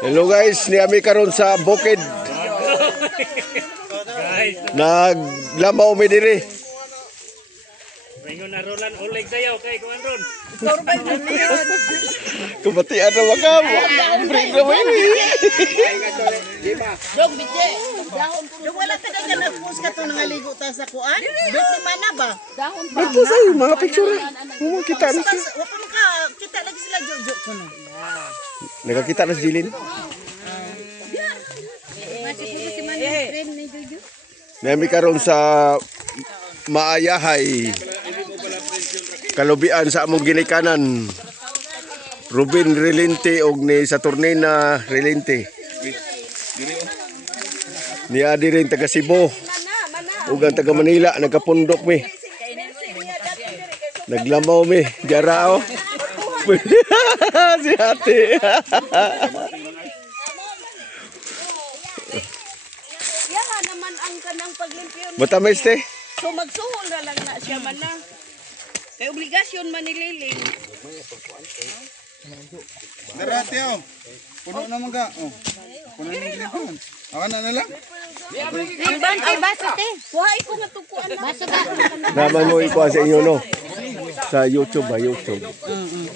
Hello guys, niami karon sa bukid. Naglamaw mi diri. Ringon na Roland ulig dayo kay kuan ron. Kumatian na magamo. Break na mo ini. Dog bitye. Dog wala ka na nag-post ka to nangaligo ta sa kuan. Dog ni mana ba? Dahon pa. Ito sa'yo, mga picture. Mo kita na siya. Wa pa ka kita lagi sila jojo ko no. Nakakita na si Jilin. Nami karon sa Maayahay. Kalubian sa among ginikanan. Ruben Relente og ni Saturnina Relente. Ni adi rin taga Cebu. Ug ang taga Manila nagkapundok mi. Naglamaw mi, jarao. Si ate. Yaha naman ang kanang paglimpyo. Matamis te. So magsuhol na lang na siya man na. Kay obligasyon man ni Liling. Darati oh. Puno naman ka. Oh. Puno naman ka. Awan na lang. Iban ay baso te. Wahai ko nga tukuan na. Baso ka. Naman mo ikuha sa inyo no. Sa YouTube ba YouTube.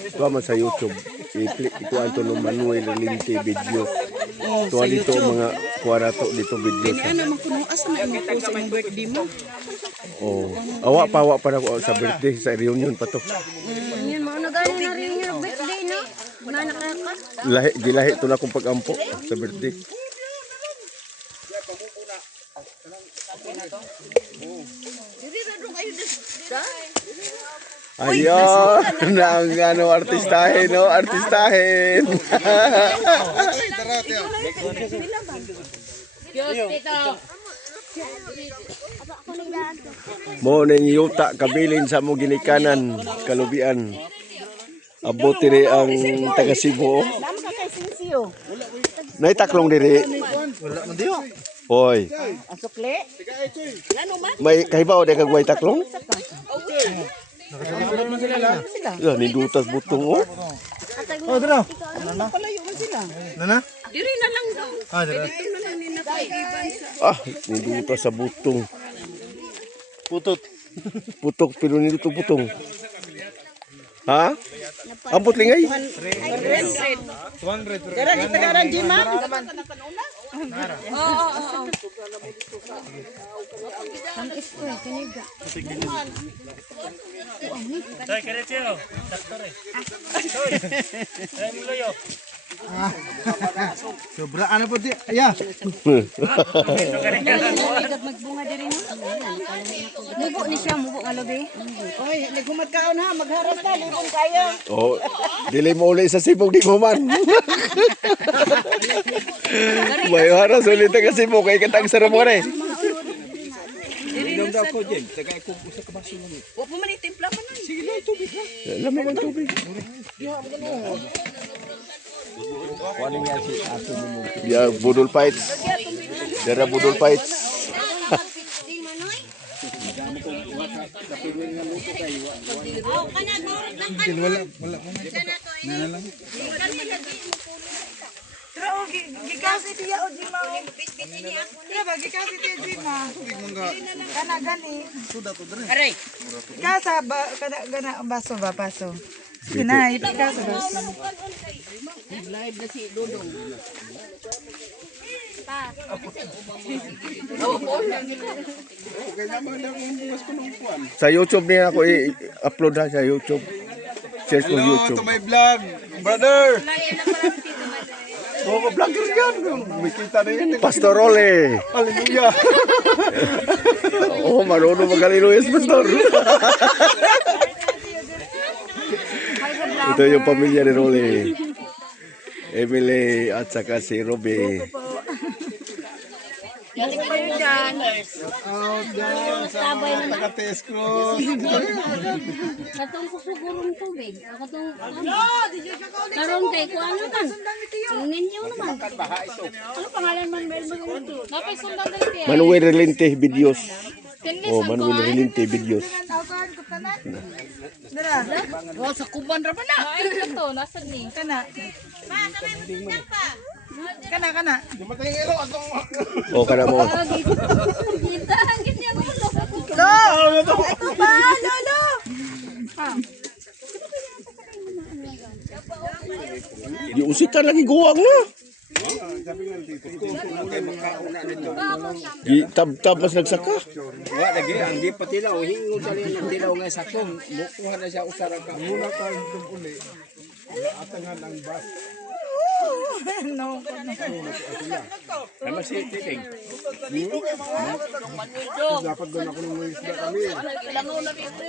Ikuha man sa YouTube. I-click ikuha to no Manuel Relente video. Tuwa dito mga kuha to dito video. Ano man kuno as na mo ko sa imong birthday mo. Oh, awa pa na ko sa birthday sa reunion pa to. Yan mo na gani na rin yung birthday no. Mana ka? Gilahi to na kong pag-ampo sa birthday. Ayun, na ang ano, artistahin, no? Artistahin. Darati oh. Mo ning yuta kabilin sa mo ginikanan, kalubian. Abot diri ang taga Cebu. Nam ka kay Sinsiyo. Nay taklong diri. Wala man diyo. Hoy, Ang sukli. may kahibaw de kagway taklong? Ya, ni dutas butong oh. Oh, dira. Palayo man sila. Nana? Diri na lang daw. Ah, dira. Ito na lang ni nakaiban sa. Ah, ni dutas sa butong. Putot. Putok pero ni dito putong. Ha? Ambot lingay. 200. Gara kita garan Jima. Soy keretsyo. Sakto re. Soy. Ay muloyo. Sobra ano po di? Aya. Magbunga diri no. Mubo ni siya, mubo nga lobe. Oy, naghumadkaon ha, magharas na libong kayo. Oh, dili mo uli sa sibog di mo man. May haras ulit ang sibog kay katang sarap mo re. Wa pa man itimpla pa na. Sige na tubig ha. Alam mo man tubig. Ya, budol fights. Dara budol fights. Wala mo. Nana lang. Pero gikasi tiya o Jima. Kaya ba gikasi tiya Jima. Tubig mo nga. Kana gani. Suda to dre. Aray. Kasa ba kana gana baso ba baso. Sige na, ipikasa baso. Live na si Dodong. Okay naman na kung bukas ko nung kuwan. Sa YouTube niya ako i-upload ha sa YouTube. Search mo Hello YouTube. to my vlog, brother. Oh, vlogger yan. May kita na yan. Pastor Ole. Hallelujah. Oh, marunong mag-hallelujah si Pastor. Ito yung pamilya ni Role. Emily at saka si Robbie. Out dyan sa mga taga-test ko. Katong kusugurong tubig. Katong karon kay kuan naman. Ninyo naman. Ano pangalan man Mel mo ito? Napay sundan dali. Manuel Relente videos. Oh, Manuel Relinte videos. Wa sa kuban ra ba na? Ay, ito, nasaan ni? Kana. Kana. Oh, kana mo. Kita, ang ganyan mo. Ito pa, lolo. Di usikan lagi guwang na. Di tab mas nagsaka. Wa lagi ang di patilaw hingo sa liyan ng tilaw nga sakong mukuha na siya usara ka muna ka uli atangan ang bus ano si titing dapat doon ako ng isda kami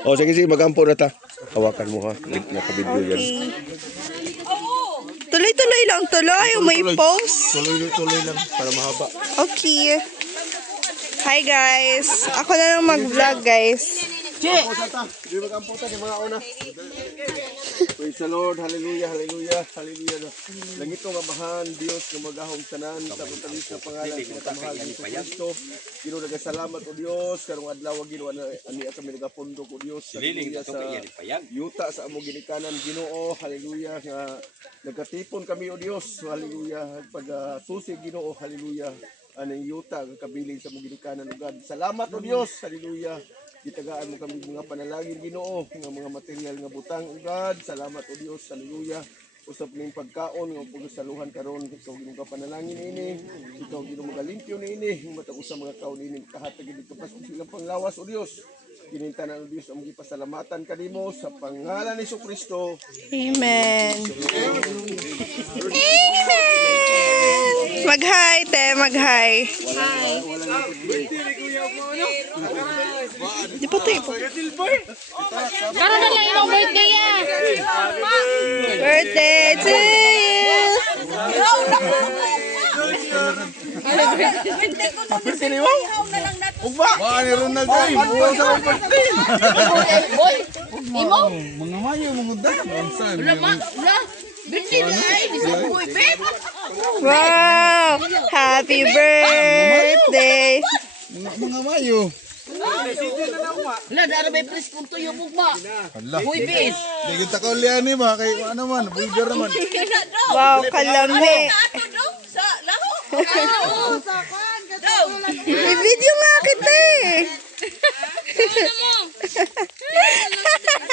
Oh, sige sige magampo na ta. Hawakan mo ha. Naka-video yan. Tuloy-tuloy lang, tuloy. May post. Tuloy lang para mahaba. Okay. Hi guys. Ako na lang mag-vlog guys. Di magampo ta di mga una. Praise the Lord. Hallelujah, hallelujah, hallelujah. Langit ng amahan, Dios nga magahong tanan sa pagtalis ng pangalan sa kamahal ni Kristo. Ginoo nagasalamat o Dios karong adlaw Ginoo ani kami nagapundo ko Dios. Hallelujah sa yuta sa amo ginikanan Ginoo. Hallelujah nga nagkatipon kami o Dios. Hallelujah pag susi Ginoo. Hallelujah. Anong yuta ang kabiling sa amo ginikanan o God. Salamat o Dios. Hallelujah. Gitagaan mo kami mga panalangin Ginoo nga mga material nga butang o God. Salamat o Dios. Hallelujah. Usap ning pagkaon nga pagsaluhan karon ikaw Ginoo ka panalangin ini. Ikaw Ginoo magalimpyo niini matag usa mga kaon ini kahatag gid kapas silang panglawas o Dios. Kinintanan o Dios ang gipasalamatan kanimo sa pangalan ni Kristo. Amen. Mag-hi, te. Mag-hi. Di pa tayo. Karoon na lang yung birthday ya. Birthday to you. Wah, ni Ronald ay buwan sa birthday. Boy, imo? Mga mayo mga dam. Unsan? Birthday na ay, di sa boy, babe. Wow. Happy birthday. Mga mayo. Wala, dara may press kung tuyo bugma. Hala. Boy, babe. Di kita kaulian ni ba kay ano man, bulgar naman. Wow, kalami. May video nga kita eh.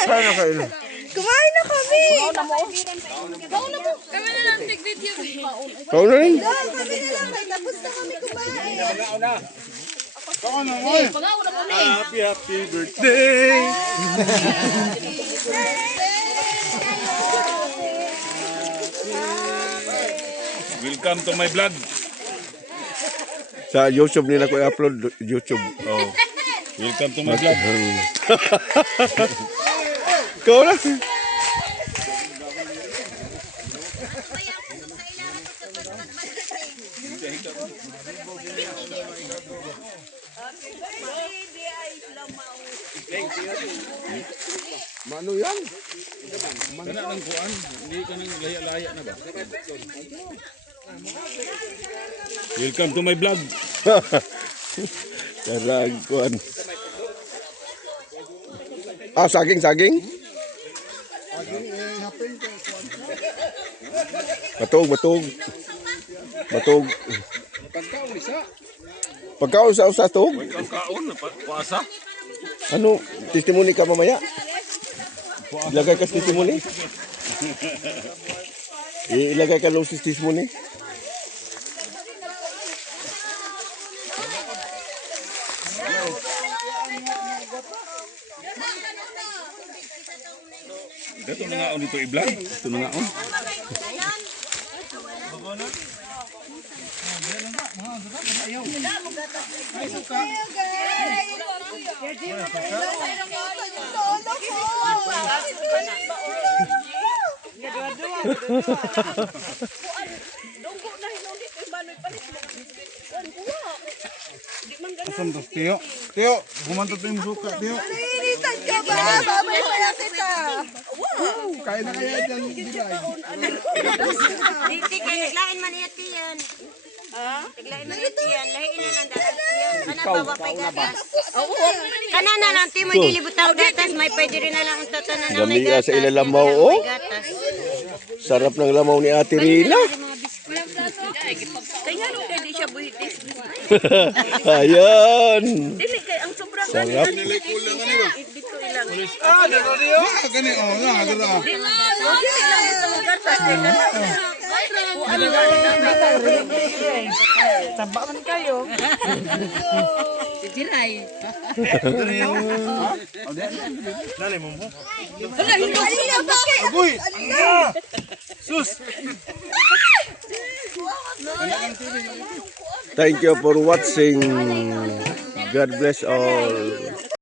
Sana kayo. Kumain na kami. Kami na lang tig-video. Kau na rin. Kami na lang. Tapos na kami kumain. Happy, happy birthday. Welcome to my vlog. Sa YouTube nila ko i-upload YouTube. Oh. Welcome to my vlog. Kau na. Mano yan? Kana nang kuan, hindi ka nang laya-laya na ba? Welcome to my vlog. Karaguan. Ah, saging. Batog. Pagkaon sa usa tog. Kaon na puasa. Ano, testimony ka mamaya? Ilagay ka sa testimony? Ilagay ka lang sa testimony? Ito na nga on dito i-vlog. Ito na nga on. Asan to, Tio? Tio, gumantot yung suka, Tio. Initan ka ba? Babay pa lang kita. Kain na kaya dyan, Dilay. Hindi kayo naglain man iyat yan. Tiglain mo rin yan. Lahiin na ng datas yan. Kana baba pa'y gatas. Kana na lang. Timo dilibutaw gatas. May pwede rin na lang ang tatanan ng may Gami gatas. sa ilalamaw, oh. May gatas. Sarap ng lamaw ni Ate Rina. Kaya nung hindi siya buhitis. Ayan. Dili kay ang sobrang Sarap. dito ilang. Gani, oh, na, dala. Dili lang ito ang gatas. Kaya Agoy! Sus! Thank you for watching. God bless all.